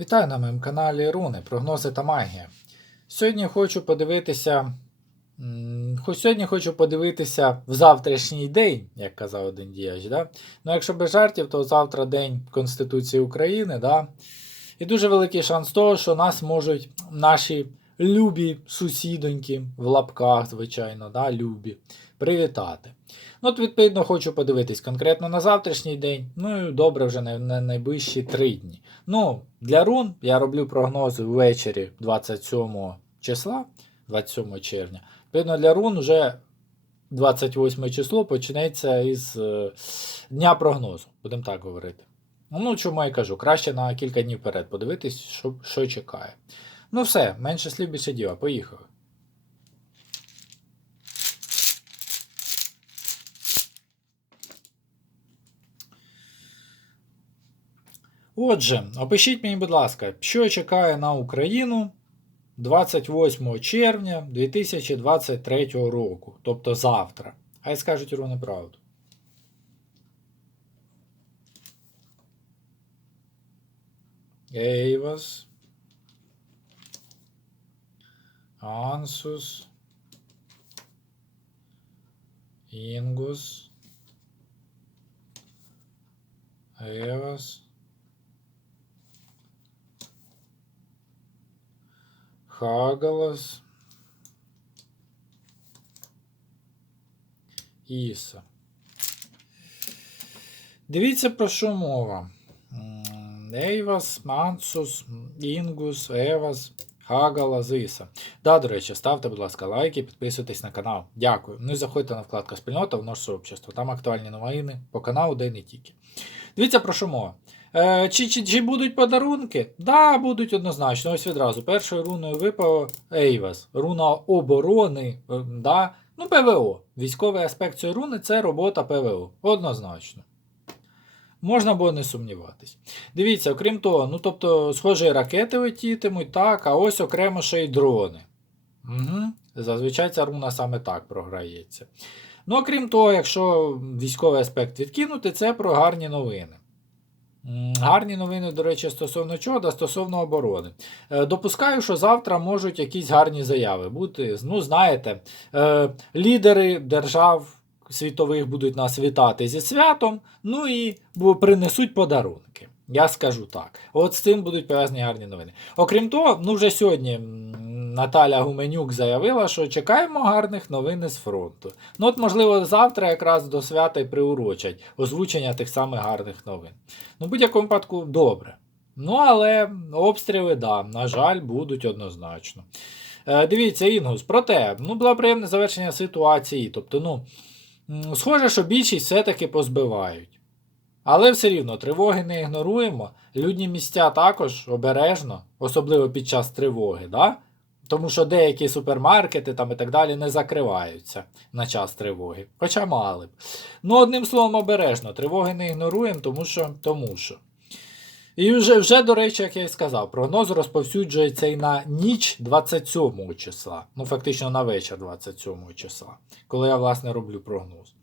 Вітаю на моєму каналі Руни, прогнози та магія. Сьогодні хочу подивитися. Сьогодні хочу подивитися в завтрашній день, як казав один діяч. Да? Ну, якщо без жартів, то завтра День Конституції України. Да? І дуже великий шанс того, що нас можуть наші любі сусідоньки в лапках, звичайно, да? любі, привітати. Ну, от, відповідно, хочу подивитись конкретно на завтрашній день. Ну і добре вже на, на найближчі три дні. Ну, для рун я роблю прогнози ввечері 27 числа, 27 червня. Відповідно, для рун вже 28 число почнеться із е, дня прогнозу, будемо так говорити. Ну, чому я кажу, краще на кілька днів вперед подивитись, що, що чекає. Ну все, менше слів більше діла, поїхали. Отже, опишіть мені, будь ласка, що чекає на Україну 28 червня 2023 року, тобто завтра. Хай скажуть руни правду. Ейвас. Ансус. Інгус. Евас. Хагалас. Іса. Дивіться, про що мова. Ейвас, Мансус, Інгус, Евас, Хагалас, Іса. Да, до речі, ставте, будь ласка, лайки, підписуйтесь на канал. Дякую. Ну і заходьте на вкладку спільнота в наше сообщество. Там актуальні новини по каналу, де не тільки. Дивіться, про що мова. Е, чи, чи, чи будуть подарунки? Да, будуть однозначно. Ось відразу. Першою руною випав Ейвас. Руна оборони. е, Да? Ну, ПВО. Військовий аспект цієї руни це робота ПВО. Однозначно. Можна було не сумніватись. Дивіться, окрім того, ну тобто, схоже, і ракети летітимуть, так, а ось окремо ще й дрони. Угу. Зазвичай ця руна саме так програється. Ну, окрім того, якщо військовий аспект відкинути, це про гарні новини. Гарні новини, до речі, стосовно чого, да, стосовно оборони. Е, Допускаю, що завтра можуть якісь гарні заяви бути. Ну, знаєте, е, лідери держав світових будуть нас вітати зі святом, ну і принесуть подарунки. Я скажу так. От з цим будуть пов'язані гарні новини. Окрім того, ну вже сьогодні Наталя Гуменюк заявила, що чекаємо гарних новин з фронту. Ну, от, можливо, завтра якраз до свята й приурочать озвучення тих самих гарних новин. Ну, в будь-якому випадку, добре. Ну, але обстріли, да, на жаль, будуть однозначно. Е, дивіться, Інгус, проте, ну, було приємне завершення ситуації. Тобто, ну, схоже, що більшість все-таки позбивають. Але все рівно тривоги не ігноруємо. Людні місця також обережно, особливо під час тривоги. Да? Тому що деякі супермаркети там і так далі не закриваються на час тривоги. Хоча мали б. Ну, одним словом, обережно. Тривоги не ігноруємо, тому що. Тому що. І вже, вже, до речі, як я і сказав, прогноз розповсюджується і на ніч 27 числа. Ну, фактично на вечір 27 числа, коли я, власне, роблю прогноз.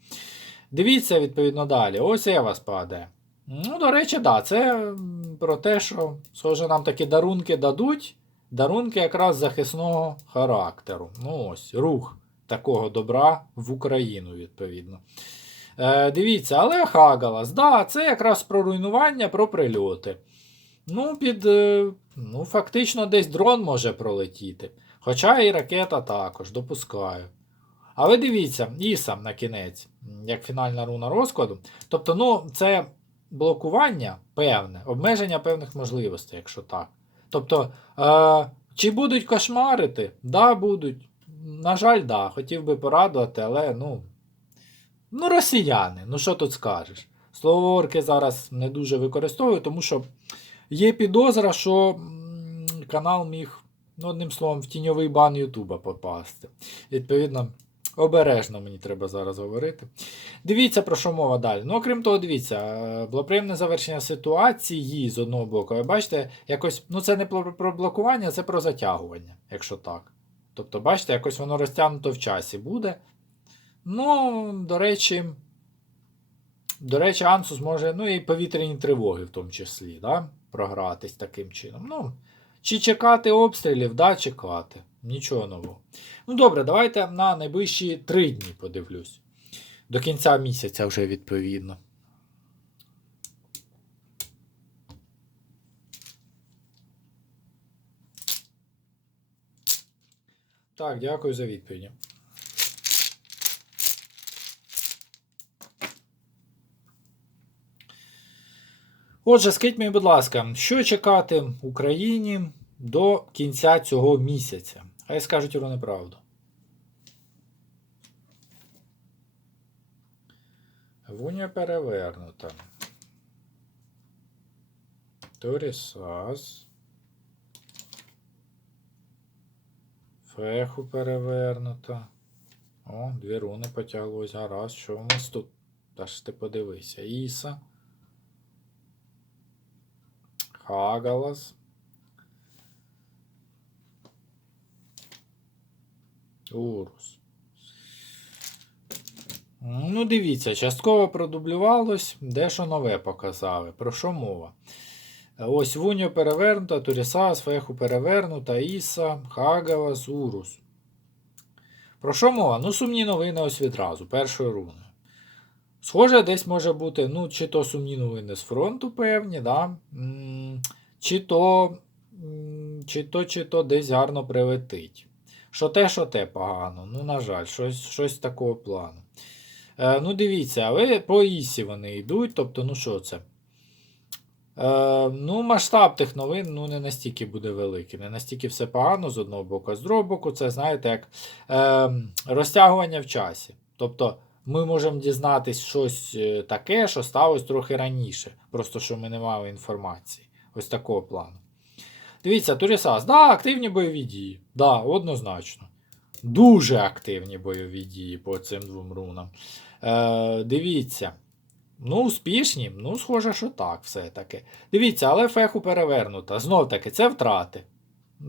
Дивіться, відповідно, далі. Ось я вас падає. Ну, до речі, да, це про те, що, схоже, нам такі дарунки дадуть. Дарунки якраз захисного характеру. Ну ось, рух такого добра в Україну, відповідно. Е, дивіться, але Хагалас, да, це якраз про руйнування, про прильоти. Ну, під, е, ну, фактично, десь дрон може пролетіти. Хоча і ракета також, допускаю. Але дивіться, Іса на кінець, як фінальна руна розкладу. Тобто, ну, це блокування певне, обмеження певних можливостей, якщо так. Тобто, е, чи будуть кошмарити? Да, будуть. На жаль, да. Хотів би порадувати, але ну. Ну, росіяни, ну що тут скажеш? Слово орки зараз не дуже використовую, тому що є підозра, що канал міг, ну, одним словом, в тіньовий бан Ютуба попасти. Відповідно, обережно мені треба зараз говорити. Дивіться, про що мова далі. Ну, окрім того, дивіться, е, було приємне завершення ситуації з одного боку. Ви бачите, якось, ну це не про, блокування, це про затягування, якщо так. Тобто, бачите, якось воно розтягнуто в часі буде. Ну, до речі, до речі, Ансус може, ну і повітряні тривоги в тому числі, да? програтись таким чином. Ну, чи чекати обстрілів, да, чекати. Нічого нового. Ну добре, давайте на найближчі три дні подивлюсь. До кінця місяця вже відповідно. Так, дякую за відповіді. Отже, скажіть мені, будь ласка, що чекати Україні до кінця цього місяця? Хай скажуть про неправду. Вуня перевернута. Торісас. Феху перевернута. О, дві руни потяглось. Гаразд. Що у нас тут? Та ж ти подивися. Іса. Хагалас. Урус. Ну, дивіться, частково продублювалось, дещо нове показали. Про що мова? Ось Вуньо перевернута, Турісас, Феху перевернута, Іса, Хагалас, Урус. Про що мова? Ну, сумні новини ось відразу, першою руною. Схоже, десь може бути, ну, чи то сумні новини з фронту певні, да? Чи то, чи то, чи то десь гарно прилетить. Що те, що те погано. Ну, на жаль, щось, щось такого плану. Е, ну, дивіться, але по Ісі вони йдуть. Тобто, ну що це? Е, ну, масштаб тих новин ну, не настільки буде великий. Не настільки все погано з одного боку, а з другого боку, це, знаєте, як е, розтягування в часі. Тобто, ми можемо дізнатись щось е, таке, що сталося трохи раніше. Просто що ми не мали інформації. Ось такого плану. Дивіться, Турісас, да, активні бойові дії. Да, однозначно. Дуже активні бойові дії по цим двом рунам. Е, Дивіться. Ну, успішні, ну, схоже, що так, все-таки. Дивіться, але феху перевернута. Знов таки, це втрати.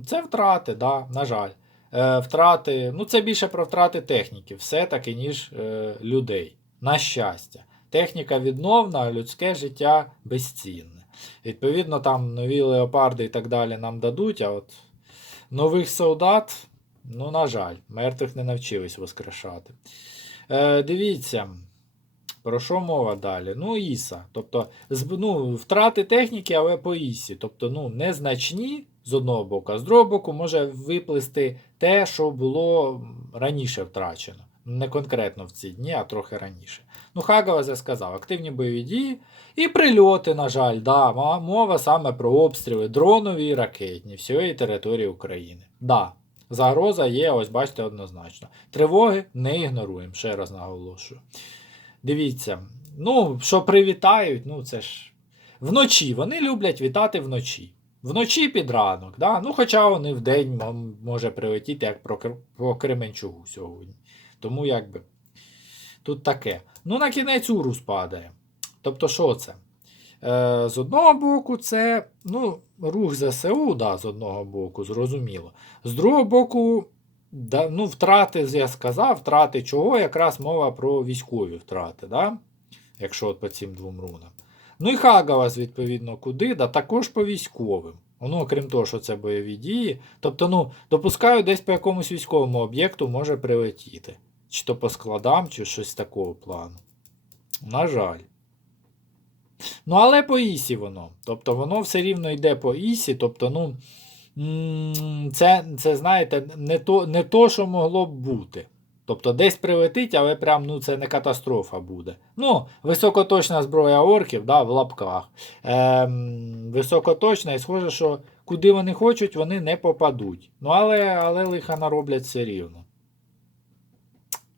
Це втрати, да, на жаль. Е, Втрати, ну, це більше про втрати техніки, все-таки, ніж е, людей. На щастя. Техніка відновна, а людське життя безцінне. Відповідно, там нові леопарди і так далі нам дадуть, а от нових солдат, ну, на жаль, мертвих не навчились воскрешати. Е, Дивіться. Про що мова далі? Ну, Іса. Тобто, ну, втрати техніки, але по Ісі. Тобто, ну, незначні з одного боку, а з другого боку може виплисти те, що було раніше втрачено. Не конкретно в ці дні, а трохи раніше. Ну, Хагалас я сказав, активні бойові дії і прильоти, на жаль, да, мова саме про обстріли дронові і ракетні всієї території України. Да, загроза є, ось бачите, однозначно. Тривоги не ігноруємо, ще раз наголошую. Дивіться, ну, що привітають, ну це ж. Вночі вони люблять вітати вночі. Вночі під ранок, да? ну хоча вони в день може прилетіти, як про, по Кременчугу сьогодні. Тому якби тут таке. Ну, на кінець урус падає. Тобто, що це? Е, з одного боку, це ну, рух ЗСУ, да, з одного боку, зрозуміло. З другого боку, да, ну, втрати, я сказав, втрати чого, якраз мова про військові втрати, да? якщо от по цим двом рунам. Ну і Хагалас, відповідно, куди? Да також по військовим. Ну, окрім того, що це бойові дії. Тобто, ну, допускаю, десь по якомусь військовому об'єкту може прилетіти. Чи то по складам, чи щось такого плану. На жаль. Ну, але по Ісі воно. Тобто воно все рівно йде по Ісі. Тобто, ну, це, це знаєте, не то, не то, що могло б бути. Тобто десь прилетить, але прям ну, це не катастрофа буде. Ну, високоточна зброя орків, да, в лапках. Ем, високоточна, і схоже, що куди вони хочуть, вони не попадуть. Ну, але, але лиха нароблять все рівно.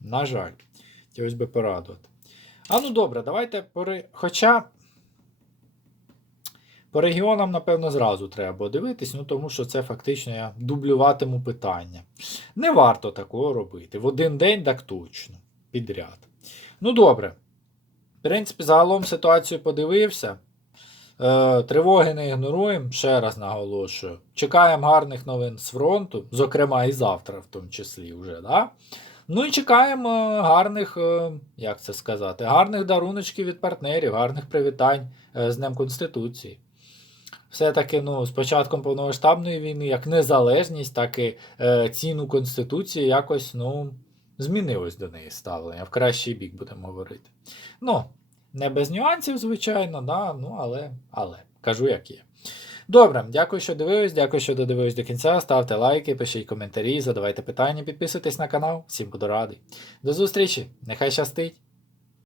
На жаль, хотілося би порадувати. А ну добре, давайте пори. Хоча по регіонам, напевно, зразу треба подивитись, ну тому що це фактично я дублюватиму питання. Не варто такого робити. В один день так точно. Підряд. Ну добре. В принципі, загалом ситуацію подивився. Е, тривоги не ігноруємо, ще раз наголошую. Чекаємо гарних новин з фронту, зокрема і завтра, в тому числі вже. Да? Ну і чекаємо гарних, е, як це сказати, гарних даруночків від партнерів, гарних привітань е, з Днем Конституції. Все-таки ну, з початком повномасштабної війни, як незалежність, так і е, ціну Конституції якось ну, змінилось до неї ставлення. В кращий бік будемо говорити. Ну, не без нюансів, звичайно, да, ну, але, але кажу, як є. Добре, дякую, що дивились, дякую, що додивились до кінця. Ставте лайки, пишіть коментарі, задавайте питання, підписуйтесь на канал. Всім буду радий. До зустрічі! Нехай щастить!